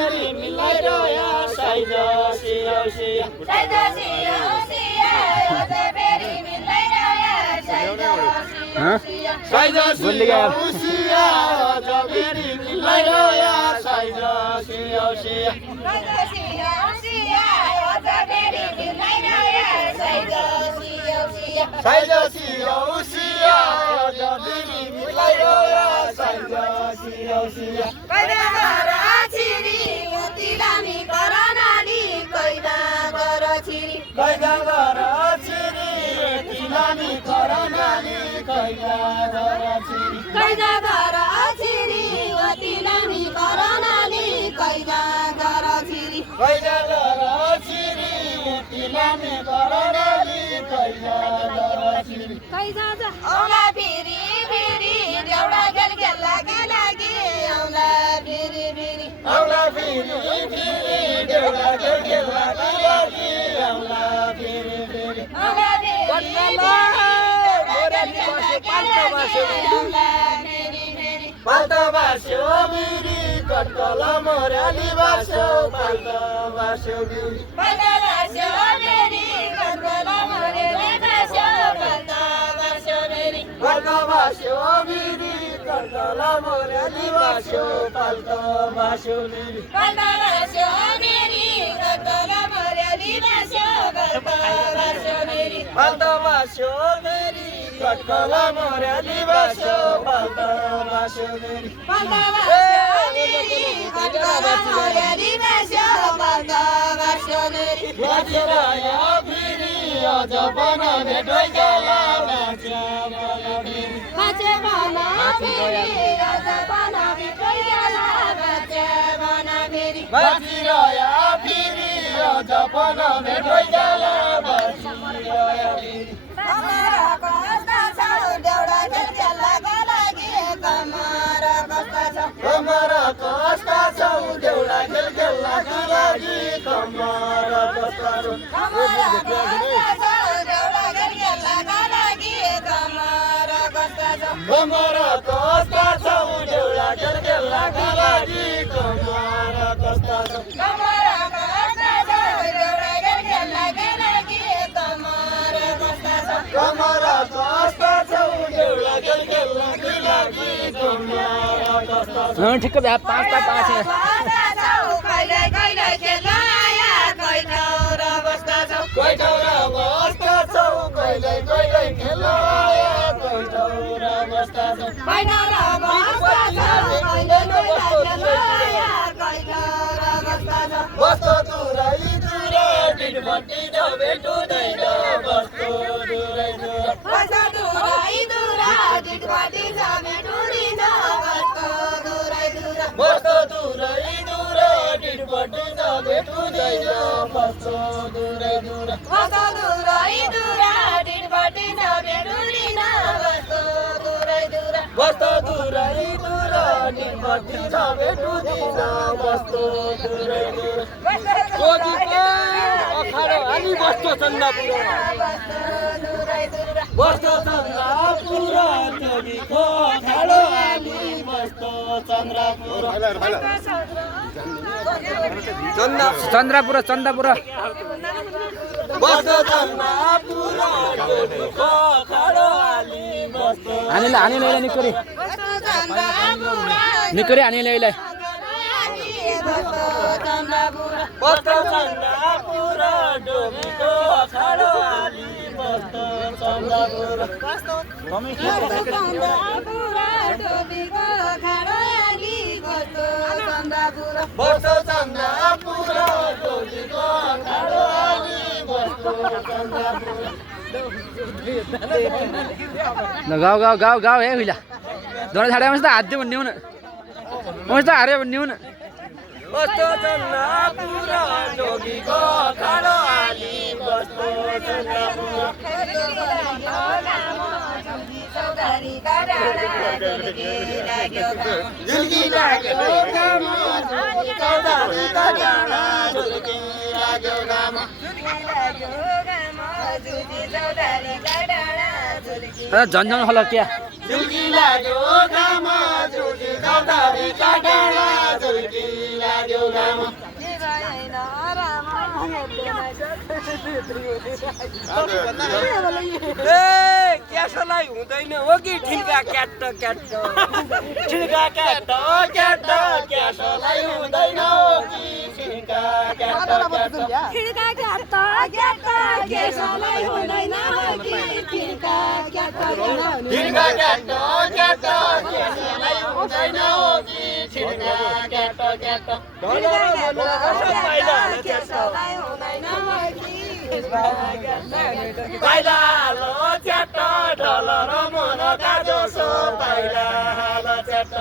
बेरी मिलाइरया size सियो सियो size सियो सियो अझ बेरी मिलाइरया साइज सियो साइज सियो सियो अझ बेरी मिलाइरया साइज सियो सियो साइज सियो सियो अझ बेरी मिलाइरया साइज सियो सियो साइज सियो सियो अझ बेरी मिलाइरया साइज सियो सियो कैदा गरा छिरी उतिलामी करनाली कैदा गरा छिरी कैदा गरा छिरी उतिलामी करनाली कैदा गरा छिरी कैदा गरा छिरी उतिलामी करनाली कैदा गरा छिरी कैदा गरा छिरी उतिलामी करनाली कैदा गरा छिरी कैदा औला फेरि फेरि देउडा गेल गेल लागे लागे औला फेरि फेरि औला फेरि फेरि देउडा गेल गेल लागे लागे औला फेरि फेरि औला फेरि मोराली बस्यो पाल्टा बस्यो औला फेरि फेरि पाल्टा बस्यो मिरी कटकल मोराली बस्यो पाल्टा बस्यो मिरी पाल्टा बस्यो मिरी कटकल मोराली बस्यो पाल्टा बस्यो मिरी पाल्टा बस्यो मिरी कटकल मोराली बस्यो पाल्टा बस्यो मिरी पाल्टा बस्यो मिरी कटकल मोराली बस्यो पाल्टा बस्यो मिरी पाल्टा बस्यो मिरी कटकल मोराली बस्यो पाल्टा बस्यो मिरी पाल्टा बस्यो मिरी कटकल मोराली बस्यो पाल्टा बस्यो मिरी बजिरया फेरि अझ बन भेटै जाला बाचा बन फेरि बाचा बन फेरि अझ बन भेटै जाला बाचा बन फेरि बजिरया फेरि अझ बन भेटै जाला बजिरया फेरि कमरा कस्ता छ देउडा खेल खेल्नको लागि कमरा कस्ता छ कमरा कस्ता छ देउडा खेल खेल्नको लागि कमरा कस्ता छ कमरा कस्ता छ देउडा खेल खेल्नको लागि कमरा कस्ता छ कमरा कस्ता छ देउडा खेल खेल्नको लागि कमरा कस्ता छ कमरा कस्ता छ देउडा खेल खेल्नको लागि कमरा कस्ता छ कमरा कस्ता छ देउडा खेल खेल्नको लागि कमरा कस्ता छ ठिक भए 5 ता 5 है कहिले कहिले खेल्न आया कैठौर बस्ता छौ कैठौर बस्ता छौ कहिले कहिले खेल्न आया कैठौर बस्ता छौ कैठौर बस्ता छौ कहिले कहिले खेल्न आया कैठौर बस्ता छौ बस्तो दुरै दुरै डिडभट्टी न भेटुदैन बस्तो दुरै दुरै बस्तो दुरै दुरै डिडभट्टी न भेटुदैन बस्तो दुरै दुरै बस्तो दुरै दुरै डिडभट्टी न भेटुदैन बस्तो दुरै दुरै बस्तो दुरै दुरै डिडभट्टी न भेटुदैन बस्तो दुरै दुरै बस्तो दुरै दुरै डिडभट्टी न भेटुदैन बस्तो दुरै दुरै कोजीको अखाडो हाली बस्छ चन्दापुर बस्तो चन्द्रपुर जोगीको अखाडो हाली बस्तो चन्द्रपुर चन्द्रपुर चन्द्रपुर बस्तो चन्द्रपुर जोगीको अखाडो हाली बस्तो हानिले हानिले निकोरी निकोरी हानिले ले बस्तो चन्द्रपुर जोगीको अखाडो हाली बस्तो चन्द्रपुर बस्तो चन्द्रपुर जोगीको अखाडो हाली बस्तो चन्द्रपुर बस्तो चन्द्रपुर जोगीको अखाडो हाली बस्तो चन्द्रपुर गाउँ गाउँ गाउँ गाउँ हे हुइला दोडा छाडे मस्त हात दिउ भन्ने हुन मस्त हारे भन्ने हुन बस्तो चन्द्रपुर जोगीको अखाडो हाली बस्तो चन्द्रपुर चौधारी झुल्की लाग्यो घाम चौधारी डाँडा झुल्की लाग्यो घाम झन्झन हल क्या झुल्की लाग्यो घाम झुल्की दारी काटाडा झुल्किला देऊ घाम क्यासलाई हुँदैन हो कि ठिल्का क्याट क्याट ठिल्का क्याट क्याट क्यासलाई हुँदैन हो कि ठिल्का क्याट क्याट ठिल्का क्याट क्याट क्यासलाई हुँदैन हो कि ठिल्का क्याट ठिल्का क्याट क्याट क्यासलाई हुँदैन हो कि ठिल्का क्याट क्याट पाइला हालो च्याट डलर मन काजो सो पाइला हालो च्याट